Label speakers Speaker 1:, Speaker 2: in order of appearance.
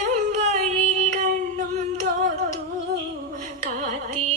Speaker 1: ഇഷ്ടം കണ്ണും തോർത്തു കാത്തി